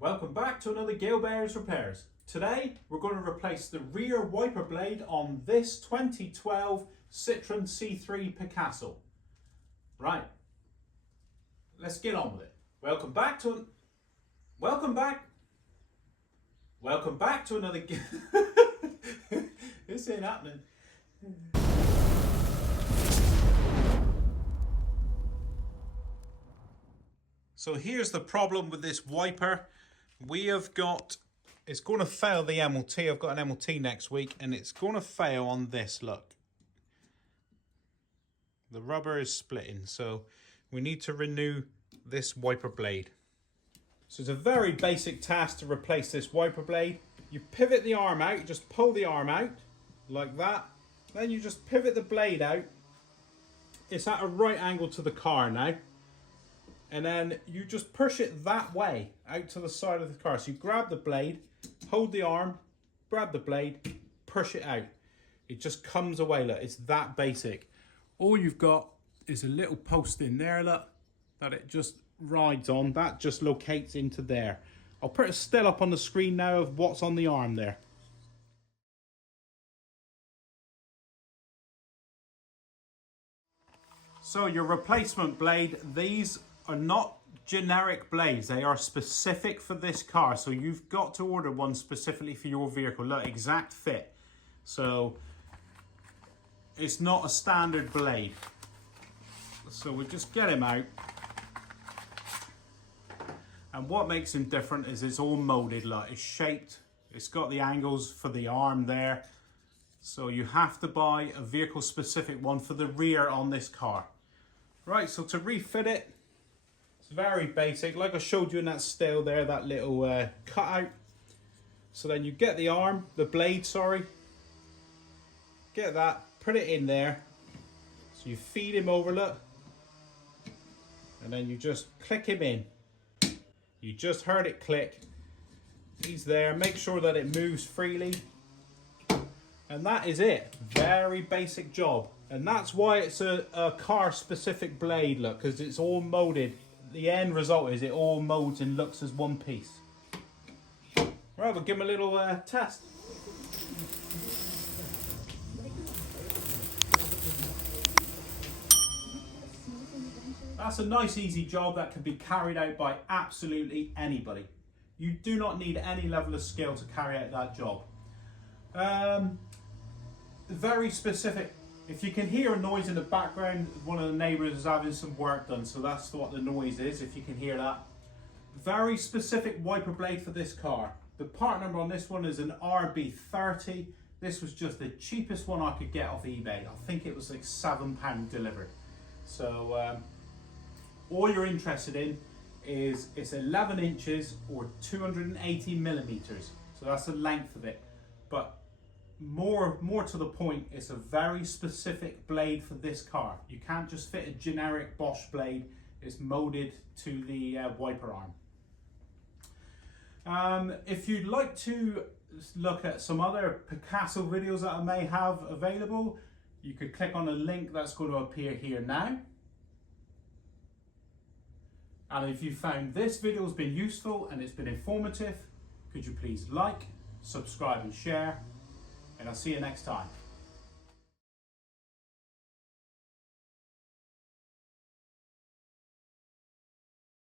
Welcome back to another Gale Bears Repairs. Today we're going to replace the rear wiper blade on this 2012 Citroen C3 Picasso. Right, let's get on with it. Welcome back to another This ain't happening. So here's the problem with this wiper. It's going to fail the MOT. I've got an MOT next week and it's going to fail on this, look. The rubber is splitting, so we need to renew this wiper blade. So it's a very basic task to replace this wiper blade. You pivot the arm out, you just pull the arm out like that. Then you just pivot the blade out. It's at a right angle to the car now. And then you just push it that way out to the side of the car. So you grab the blade, hold the arm, grab the blade, push it out. It just comes away, look, it's that basic. All you've got is a little post in there, look, that it just rides on. That just locates into there. I'll put a still up on the screen now of what's on the arm there. So your replacement blade, these are not generic blades. They are specific for this car. So you've got to order one specifically for your vehicle. Look, exact fit. So it's not a standard blade. So we just get him out. And what makes him different is it's all molded. Look, it's shaped. It's got the angles for the arm there. So you have to buy a vehicle specific one for the rear on this car. Right, so to refit it, it's very basic. Like I showed you in that still there, that little cutout. So then you get the arm, the blade, sorry. Get that, put it in there. So you feed him over, look. And then you just click him in. You just heard it click. He's there. Make sure that it moves freely. And that is it. Very basic job. And that's why it's a car specific blade, look, because it's all molded. The end result is it all molds and looks as one piece. Right, we'll give him a little test. That's a nice easy job that can be carried out by absolutely anybody. You do not need any level of skill to carry out that job. Very specific. If you can hear a noise in the background, one of the neighbours is having some work done, so that's what the noise is, if you can hear that. Very specific wiper blade for this car. The part number on this one is an RB30. This was just the cheapest one I could get off eBay. I think it was like £7 delivered. So all you're interested in is it's 11 inches or 280 millimeters. So that's the length of it. But more to the point, it's a very specific blade for this car. You can't just fit a generic Bosch blade. It's molded to the wiper arm. If you'd like to look at some other Picasso videos that I may have available, you could click on a link that's going to appear here now. And if you found this video has been useful and it's been informative, could you please like, subscribe and share, and I'll see you next time.